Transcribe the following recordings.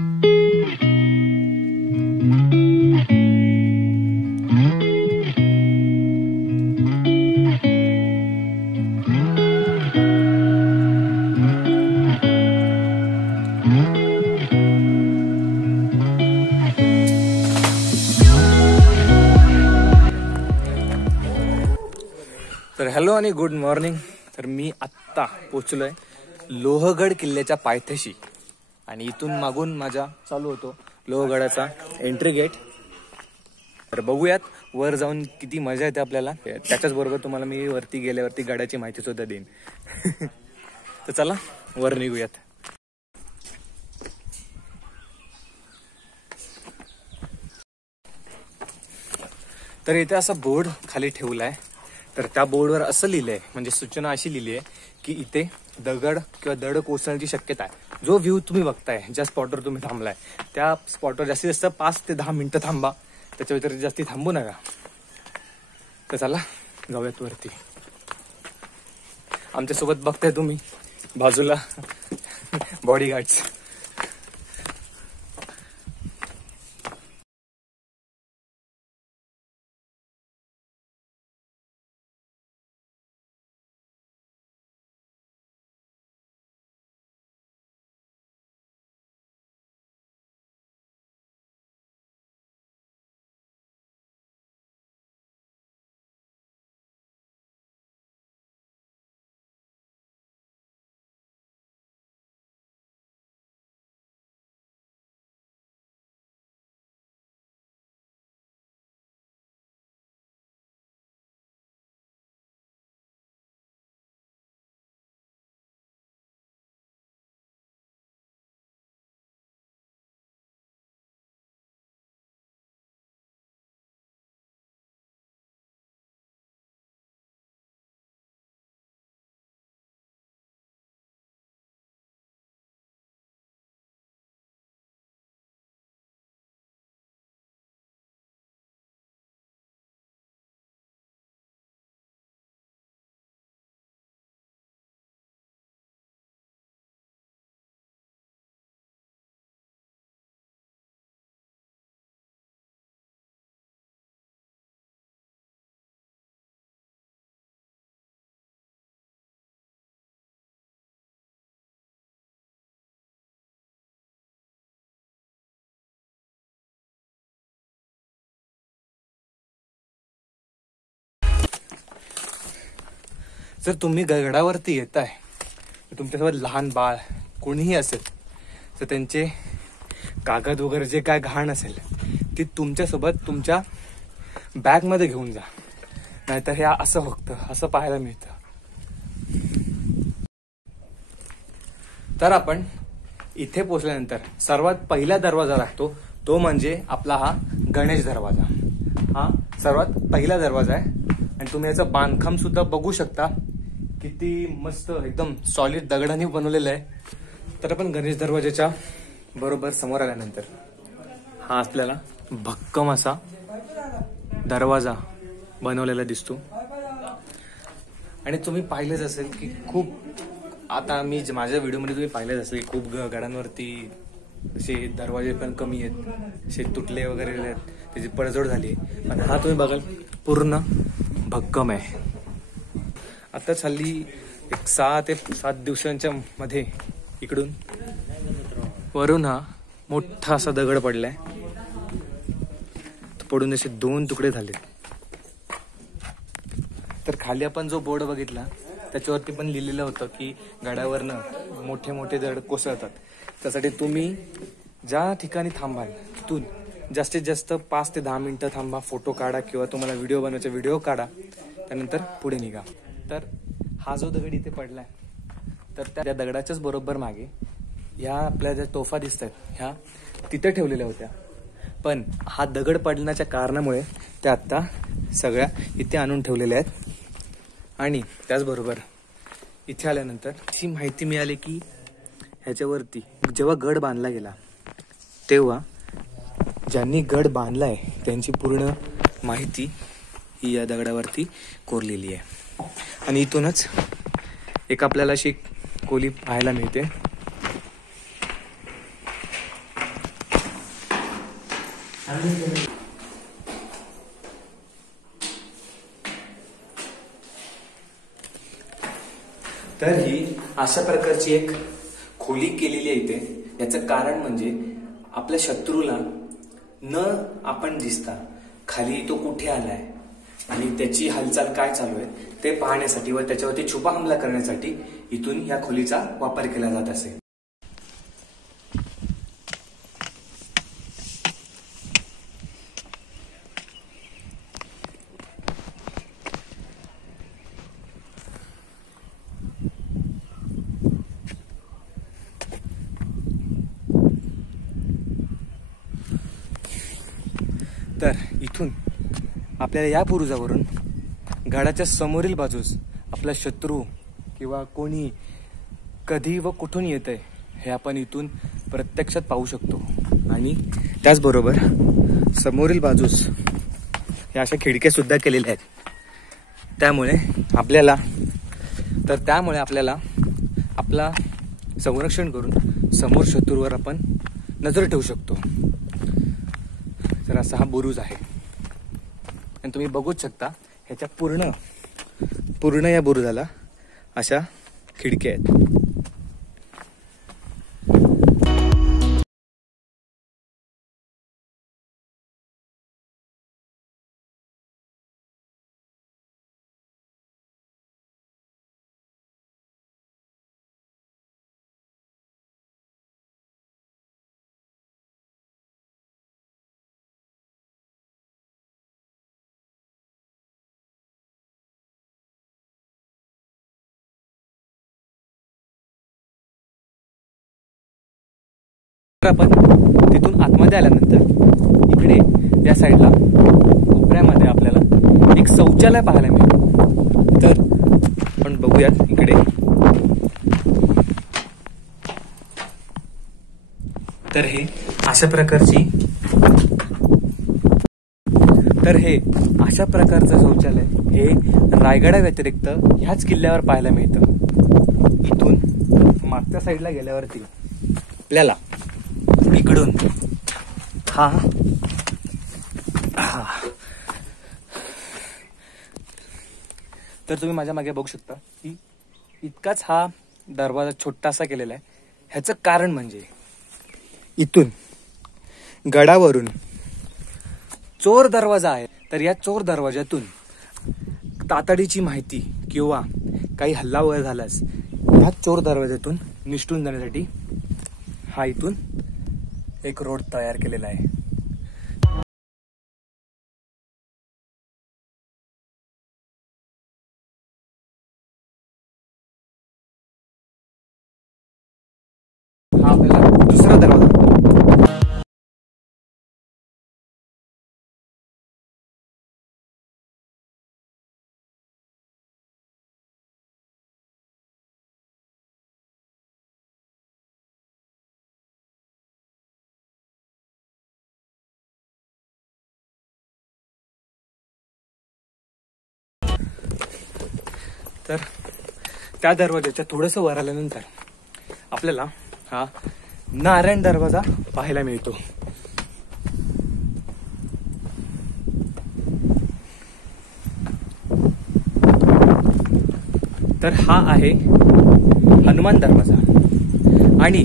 तर हॅलो आणि good morning. तर मी आत्ता पोचलोय लोहगड किल्ल्याच्या पायथ्याशी आणि इथून मागून माझा चालू होतो लोहगडाचा एंट्री गेट. तर बघूयात वर जाऊन किती मजा येते आपल्याला. त्याच्याच बरोबर तुम्हाला मी वरती गेल्यावरती गडाची माहिती सुद्धा देईन. तर चला वर निघूयात. तर इथे असा बोर्ड खाली ठेवलाय. तर त्या बोर्डवर असं लिहिलंय, म्हणजे सूचना अशी लिहिली आहे की इथे दगड किंवा दड कोसळण्याची शक्यता आहे. जो व्ह्यू तुम्ही बघताय, ज्या स्पॉटवर तुम्ही थांबलाय त्या स्पॉटवर जास्तीत जास्त 5 ते 10 मिनिटं थांबा. त्याच्या व्यतिरिक्त जास्ती थांबू नका. तर चला जाऊयात वरती. आमच्यासोबत बघताय तुम्ही बाजूला बॉडीगार्ड्स. जर तुम्ही गडावरती येताय, तुमच्यासोबत लहान बाळ कोणीही असेल तर त्यांचे कागद वगैरे जे काय घाण असेल ती तुमच्यासोबत तुमच्या बॅगमध्ये घेऊन जा. नाहीतर हे असं होतं, असं पाहायला मिळतं. तर आपण इथे पोहोचल्यानंतर सर्वात पहिला दरवाजा लागतो तो म्हणजे आपला हा गणेश दरवाजा. हा सर्वात पहिला दरवाजा आहे आणि तुम्ही याचं बांधकाम सुद्धा बघू शकता. किती मस्त एकदम सॉलिड दगडांनी बनवलेलं आहे. तर आपण गणेश दरवाजाच्या बरोबर समोर आल्यानंतर हा आपल्याला भक्कम असा दरवाजा बनवलेला दिसतो. आणि तुम्ही पाहिलेच असेल की खूप, आता मी माझ्या व्हिडिओमध्ये तुम्ही पाहिलेच असेल की खूप गडांवरती असे दरवाजे पण कमी आहेत, असे तुटले वगैरे आहेत, त्याची पडझड झाली. पण हा तुम्ही बघाल पूर्ण भक्कम आहे. आताच हल्ली एक 6 ते 7 दिवसांच्या मध्ये इकडून वरून हा मोठा असा दगड पडलाय. पडून असे 2 तुकडे झाले. तर खाली आपण जो बोर्ड बघितला त्याच्यावरती पण लिहिलेलं होतं की गडावरनं मोठे मोठे दगड कोसळतात. त्यासाठी तुम्ही ज्या ठिकाणी थांबाल तिथून जास्तीत जास्त 5 ते 10 मिनिटं थांबा. फोटो काढा किंवा तुम्हाला व्हिडिओ बनवायचा व्हिडिओ काढा, त्यानंतर पुढे निघा. तर हा जो दगड इथे पडलाय तर त्या दगडाच्याच बरोबर मागे ह्या आपल्या ज्या तोफा दिसत आहेत ह्या तिथे ठेवलेल्या होत्या. पण हा दगड पडण्याच्या कारणामुळे त्या आता सगळ्या इथे आणून ठेवलेल्या आहेत. आणि त्याचबरोबर इथे आल्यानंतर अशी माहिती मिळाली की ह्याच्यावरती जेव्हा गड बांधला गेला तेव्हा ज्यांनी गड बांधलाय त्यांची पूर्ण माहिती ही या दगडावरती कोरलेली आहे. आणि इथूनच एक आपल्याला अशी खोली पाहायला मिळते. तर ही अशा प्रकारची एक खोली केलेली आहे इथे. याचं कारण म्हणजे आपल्या शत्रूला न आपण दिसता खाली तो कुठे आलाय आणि त्याची हालचाल काय चालू आहे ते पाहण्यासाठी व त्याच्यावरती छुपा हमला करण्यासाठी इथून या खोलीचा वापर केला जात असे. तर इथून आपल्याला या बुरुजावरून गडाच्या समोरील बाजूस आपला शत्रू किंवा कोणी कधी व कुठून येतंय हे आपण इथून प्रत्यक्षात पाहू शकतो. आणि त्याचबरोबर समोरील बाजूस या अशा खिडक्या सुद्धा केलेल्या आहेत. त्यामुळे आपल्याला आपला संरक्षण करून समोर शत्रूवर आपण नजर ठेवू शकतो. तर असा हा बुरुज आहे आणि तुम्ही बघूच शकता ह्याच्या पूर्ण या बुरुजाला अशा खिडक्या आहेत. आपण तिथून आतमध्ये आल्यानंतर इकडे या साईडला कोपऱ्यामध्ये आपल्याला एक शौचालय पाहायला मिळेल. तर आपण बघूयात इकडे. तर हे अशा प्रकारचं शौचालय हे रायगडा व्यतिरिक्त ह्याच किल्ल्यावर पाहायला मिळतं. इथून मागच्या साईडला गेल्यावरती आपल्याला इकडून तर तुम्ही माझ्या मागे बघू शकता की इतकाच हा दरवाजा छोटासा केलेला आहे. ह्याचं कारण म्हणजे इथून गडावरून चोर दरवाजा आहे. तर या चोर दरवाजातून तातडीची माहिती किंवा काही हल्ला वगैरे झालाच ह्या चोर दरवाजातून निसटून जाण्यासाठी हा इथून एक रोड तयार केलेला आहे. हा आपल्याला दुसरा दरवाजा. तर त्या दरवाजाच्या थोडंसं वर आल्यानंतर आपल्याला हा नारायण दरवाजा पाहायला मिळतो. तर हा आहे हनुमान दरवाजा. आणि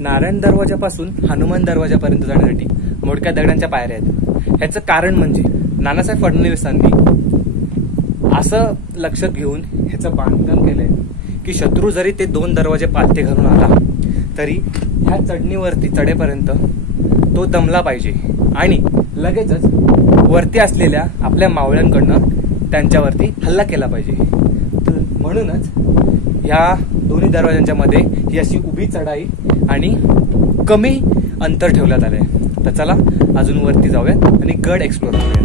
नारायण दरवाजापासून हनुमान दरवाजापर्यंत जाण्यासाठी मोडक्या दगडांच्या पायऱ्या आहेत. ह्याचं कारण म्हणजे नानासाहेब फडणवीसांनी असं लक्षात घेऊन ह्याचं बांधकाम केलंय की शत्रू जरी ते 2 दरवाजे पालथे घालून आला तरी ह्या चढेपर्यंत तो दमला पाहिजे आणि लगेचच वरती असलेल्या आपल्या मावळ्यांकडनं त्यांच्यावरती हल्ला केला पाहिजे. म्हणूनच ह्या दोन्ही दरवाजांच्या मध्ये ही अशी उभी चढाई आणि कमी अंतर ठेवण्यात आलंय. तर चला अजून वरती जाऊयात आणि गड एक्सप्लोर करूयात.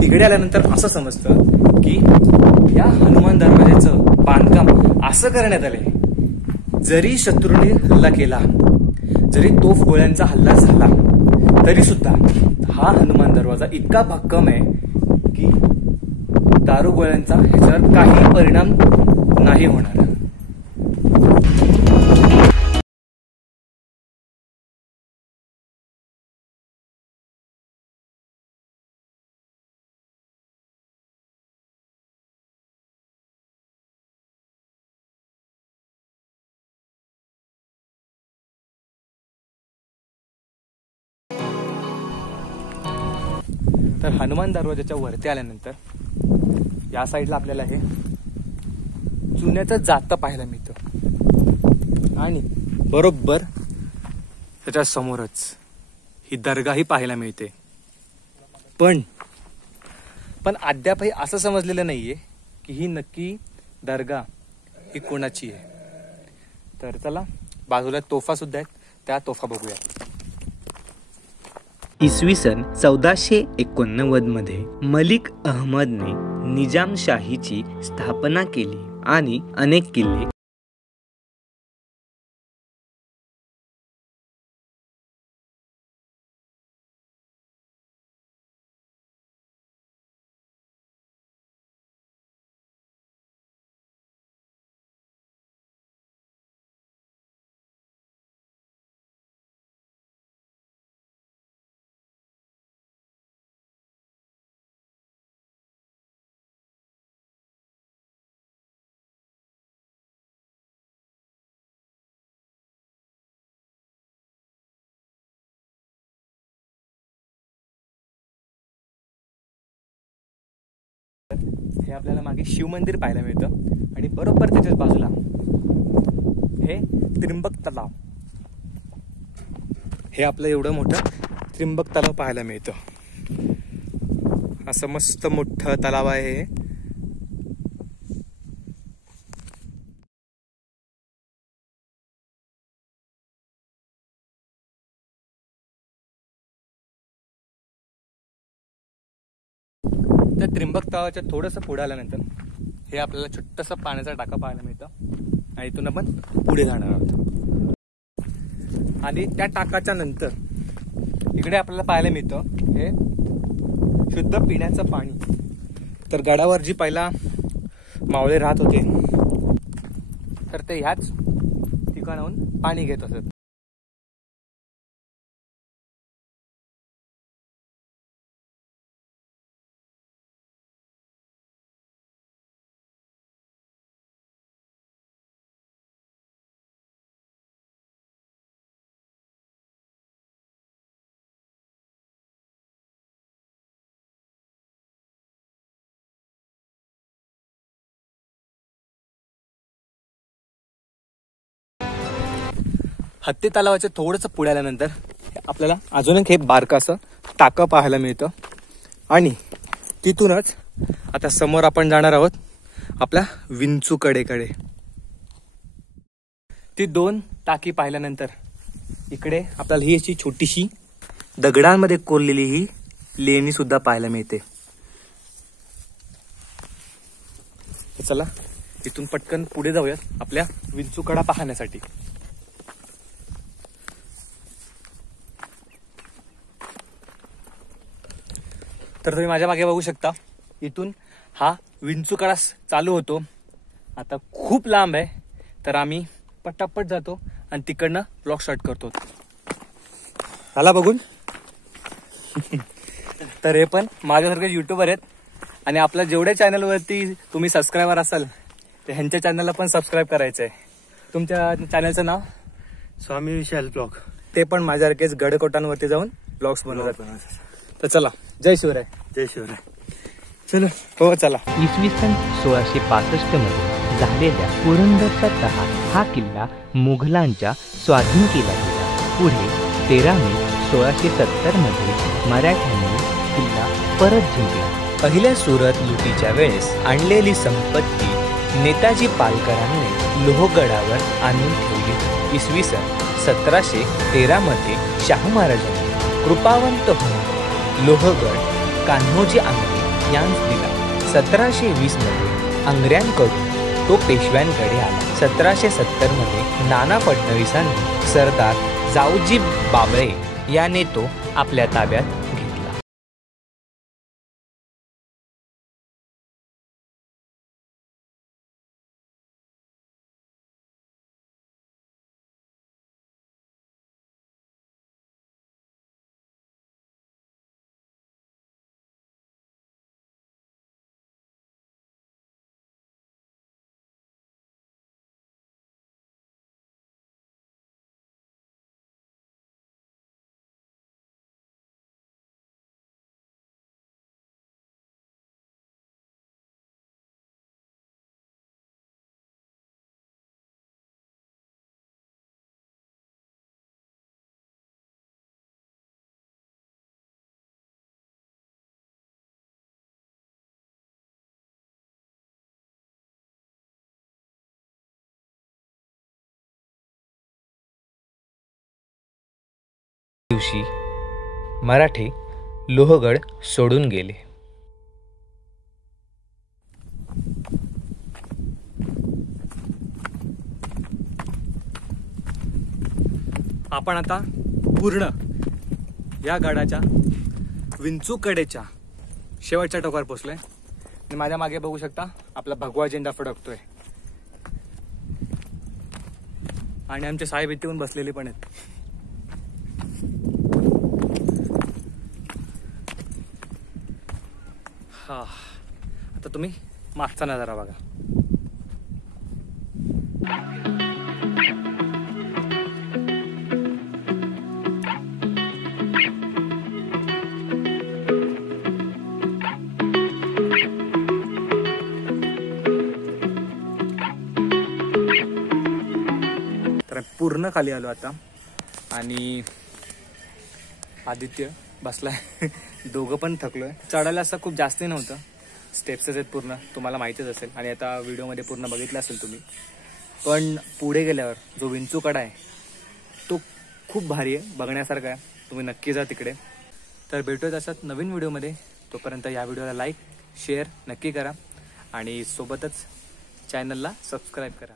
तिकडे आल्यानंतर असं समजतं की या हनुमान दरवाजाचं बांधकाम असं करण्यात आलंय जरी शत्रूने हल्ला केला, जरी तोफ गोळ्यांचा हल्ला झाला तरी सुद्धा हा हनुमान दरवाजा इतका भक्कम आहे की दारुगोळ्यांचा ह्याच्यावर काही परिणाम नाही होणार. तर हनुमान दरवाजाच्या वरती आल्यानंतर या साईडला आपल्याला हे चुन्याचं जातं पाहायला मिळतं आणि बरोबर त्याच्या समोरच ही दर्गाही पाहायला मिळते. पण अद्यापही असं समजलेलं नाहीये की ही नक्की दर्गा ही कोणाची आहे. तर चला, बाजूला तोफा सुद्धा आहेत, त्या तोफा बघूया. इसवी सन 1489 मध्ये मलिक अहमदने निजामशाहीची स्थापना केली आणि अनेक किल्ले हे आपल्याला मागे शिव मंदिर पाहायला मिळतं आणि बरोबर त्याच्याच बाजूला हे त्रिंबक तलाव, हे आपलं एवढं मोठं त्रिंबक तलाव पाहायला मिळतं. असं मस्त मोठं तलाव आहे हे. त्या त्रिंबक तलावाच्या थोडंसं पुढे आल्यानंतर हे आपल्याला छोटंसं पाण्याचा टाका पाहायला मिळतं आणि इथून आपण पुढे जाणार आहोत. आणि त्या टाकाच्या नंतर इकडे आपल्याला पाहायला मिळतं हे शुद्ध पिण्याचं पाणी. तर गडावर जी पहिला मावळे राहत होते तर ते ह्याच ठिकाणाहून पाणी घेत असत. हत्ती तलावाच्या थोडंसं पुढे आल्यानंतर आपल्याला अजून एक हे बारकासं टाकं पाहायला मिळतं आणि तिथूनच आता समोर आपण जाणार आहोत आपल्या विंचू कडेकडे. ती दोन टाकी पाहिल्यानंतर इकडे आपल्याला ही अशी छोटीशी दगडांमध्ये कोरलेली ही लेणी सुद्धा पाहायला मिळते. चला इथून पटकन पुढे जाऊयात आपल्या विंचूकडा पाहण्यासाठी. तर तुम्ही माझ्या मागे बघू शकता, इथून हा विंचूकडा चालू होतो. आता खूप लांब आहे तर आम्ही पटापट जातो आणि तिकडनं ब्लॉग स्टार्ट करतो. मला बघून तर हे पण माझ्यासारखे युट्यूबर आहेत आणि आपल्या जेवढ्या चॅनलवरती तुम्ही सबस्क्रायबर असाल तर ह्यांच्या चॅनलला पण सबस्क्राईब करायचं आहे. तुमच्या चॅनलचं नाव स्वामी विशाल ब्लॉग. ते पण माझ्यासारखेच गडकोटांवरती जाऊन ब्लॉग्स बनवतात. तर चला, जय शिवराय. जय शिवराय. चलो, हो चला. इसवी सन 1665 मध्ये झालेल्या पुरंदरचा तह हा किल्ला मुघलांच्या स्वाधीन केला गेला. पुढे 13 मे 1670 मध्ये मराठ्यांनी किल्ला परत जिंकला. पहिल्या सुरत लुटीच्या वेळेस आणलेली संपत्ती नेताजी पालकरांनी लोहगडावर आणून ठेवली. इसवी सन 1713 मध्ये शाहू महाराजांनी कृपावंत होऊन लोहगड कान्होजी आंग्रे यांस दिला. 1720 मध्ये आंग्र्यांकडून तो पेशव्यांकडे आला. 1770 मध्ये नाना फडणवीसांनी सरदार जावजी बाबळे याने तो आपल्या ताब्यात दिवशी मराठे लोहगड सोडून गेले. आपण आता पूर्ण या गडाच्या विंचू कडेच्या शेवटच्या टोकावर पोहोचलोय आणि माझ्या मागे बघू शकता आपला भगवा झेंडा फडकतोय आणि आमचे साहेब इथे येऊन बसलेले पण आहेत. हा, आता तुम्ही मागचा नजारा बघा. तर पूर्ण खाली आलो आता आणि आदित्य बसलाय. दोघं पण थकलोय. चढायला असं खूप जास्त नव्हतं, स्टेप्सच आहेत पूर्ण, तुम्हाला माहितीच असेल आणि आता व्हिडिओमध्ये पूर्ण बघितलं असेल तुम्ही. पण पुढे गेल्यावर जो विंचू कडा आहे तो खूप भारी आहे, बघण्यासारखा आहे. तुम्ही नक्की जा तिकडे. तर भेटूयात अशात नवीन व्हिडिओमध्ये. तोपर्यंत या व्हिडिओला लाईक शेअर नक्की करा आणि सोबतच चॅनलला सबस्क्राईब करा.